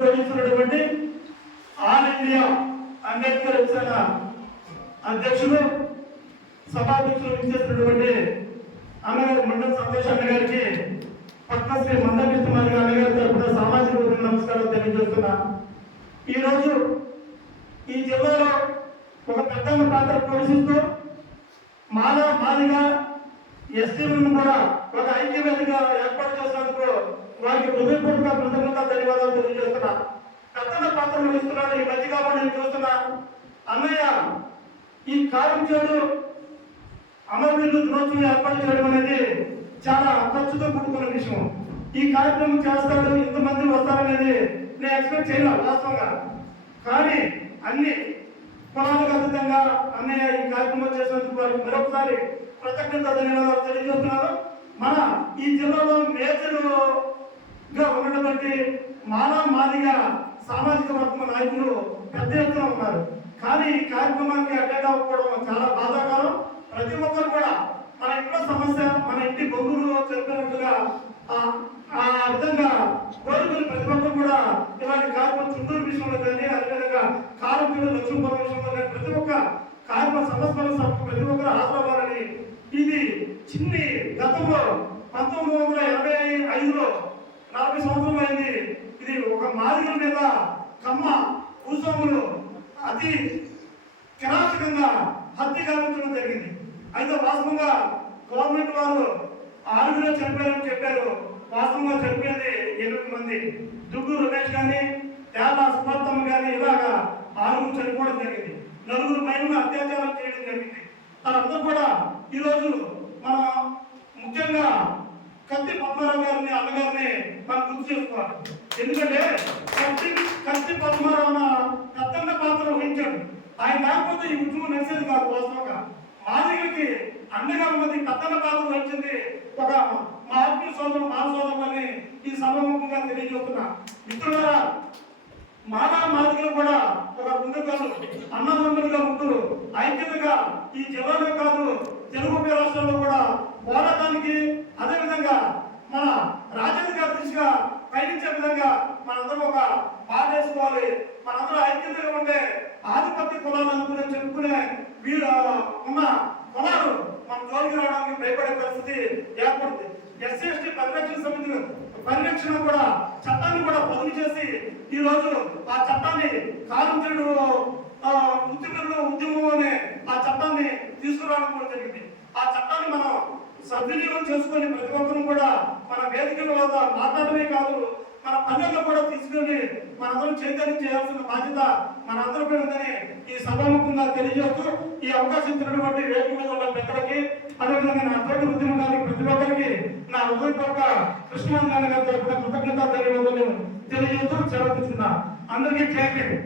నిర్వహిస్తున్నటువంటి all India Ambedkar Yuvasena అధ్యక్షులు సభాధ్యక్షులు ఇచ్చేసినటువంటి అన్నగారి మండల సంతోష్ అన్న గారికి పద్మశ్రీ మందకృష్ణ అన్నగారి తరపున సామాజిక వర్గ నమస్కారాలు తెలియజేస్తున్నా. ఈరోజు ఈ జిల్లాలో ఒక పెద్ద పాత్ర పోషిస్తూ మాదిగా ఎస్టీలను కూడా ఒక ఐక్యవేదిగా ఏర్పాటు చేసినందుకు వారికి హృదయపూర్వక కృతజ్ఞత ధన్యవాదాలు తెలియజేస్తున్నా. పెద్ద పాత్ర వహిస్తున్నాడు. ఈ మధ్యకాలంలో నేను చూస్తున్నా అన్నయ్య ఈ కారం చేడు అమరవీరుల దినోత్సవం ఏర్పాటు చేయడం అనేది చాలా ఖర్చుతో కూడుకున్న విషయం. ఈ కార్యక్రమం చేస్తాడు, ఇంతమంది వస్తారనేది నేను ఎక్స్పెక్ట్ చేయలేదు వాస్తవంగా. కానీ అన్ని కులాలకు అతీతంగా అన్నయ్య ఈ కార్యక్రమం చేసినందుకు వారికి మరొకసారి కృతజ్ఞత ధన్యవాదాలు తెలియజేస్తున్నారు. మన ఈ జిల్లాలో మేజర్గా ఉన్నటువంటి మాదిగా సామాజిక వర్గం నాయకులు పెద్ద ఎత్తున ఉన్నారు. కానీ ఈ కార్యక్రమానికి అటెండ్ అవ్వకపోవడం చాలా బాధాకరం. ప్రతి ఒక్కరు కూడా మన ఇంట్లో సమస్య, మన ఇంటి బంధువులు చెప్పినట్టుగా ఆ విధంగా కోరుకుని ప్రతి ఒక్కరు కూడా ఇలాంటి కార్యక్రమం చుట్టూరు విషయంలో కానీ అదేవిధంగా కార్మికులు లక్ష్మీపురం విషయంలో కానీ ప్రతి ఒక్క కార్యక్రమ సమస్యల ప్రతి ఒక్కరు హాజరవ్వాలని ఇది చిన్ని గతంలో 1985లో 40 సంవత్సరాలు అయింది. ఇది ఒక మాదిగల మీద కమ్మ భూస్వాములు అతి కిరాచకంగా హత్య గావించడం జరిగింది. అయితే వాస్తవంగా గవర్నమెంట్ వారు 6 చనిపోయారని చెప్పారు. వాస్తవంగా చనిపోయింది 8 మంది. దుగ్గు రమేష్ కానీ తేల సుభాతమ్మ కానీ ఇలాగా 6 చనిపోవడం జరిగింది. 4 మహిళలను అత్యాచారం చేయడం జరిగింది. తనంతా కూడా ఈరోజు మనం ముఖ్యంగా కత్తి పద్మారావు గారిని అన్నగారిని మనం గుర్తు చేసుకోవాలి. ఎందుకంటే కత్తి పద్మారావు పెద్ద పాత్ర వహించాడు. ఆయన లేకపోతే ఈ ఉద్యమం నడిచేది కాదు. వాస్తవంగా మాదిగలకి అండగా ఉన్నది పెద్ద పాత్ర వహించింది ఒక మా ఆత్మీయ సోదరుడు మాన సోదరులని ఈ సభాముఖంగా తెలియజేస్తున్నా. మిత్రులారా, మాదిగలు కూడా ఒక ముందుగాను అన్నదమ్ములుగా ఉంటూ ఐక్యతగా ఈ జిల్లాలో కాదు తెలుగు రాష్ట్రాల్లో కూడా పోరాటానికి అదేవిధంగా మన రాజ్యాంగ దిశగా పయనించే విధంగా మనందరం ఒక బాధ వేసుకోవాలి. మనందరూ ఐక్యతగా ఉంటే ఆధిపత్య కులాలు అనుకునే చెప్పుకునే వీళ్ళు ఉన్న కులాలు మన జోలికి రావడానికి భయపడే పరిస్థితి ఏర్పడుతుంది. ఎస్సీ ఎస్టీ పరిరక్షణ సమితి పరిరక్షణ కూడా చట్టాన్ని కూడా బదులు చేసి ఈ రోజు ఆ చట్టాన్ని కాలంచేడు ఉద్యమం అనే ఆ చట్టాన్ని తీసుకురావడం కూడా జరిగింది. ఆ చట్టాన్ని మనం సద్వినియోగం చేసుకొని ప్రతి ఒక్కరు కూడా మన వేదికల వద్ద మాట్లాడమే కాదు మన పల్లెల్లో కూడా తీసుకొని మనందరం చైతన్యం చేయాల్సిన బాధ్యత మనందరిపై ఉందని ఈ సభాముఖంగా తెలియజేస్తూ ఈ అవకాశం ఇచ్చినటువంటి వేదిక మీద ఉన్న పెద్దలకి అదేవిధంగా నా తోటి ఉద్యమకానికి ప్రతి ఒక్కరికి నా హృదయపూర్వక కృష్ణాంగాన్ని గారి తరపున కృతజ్ఞత ధన్యవాదాలు తెలియజేస్తూ సెలవుతున్నా. అందరికీ జై హింద్.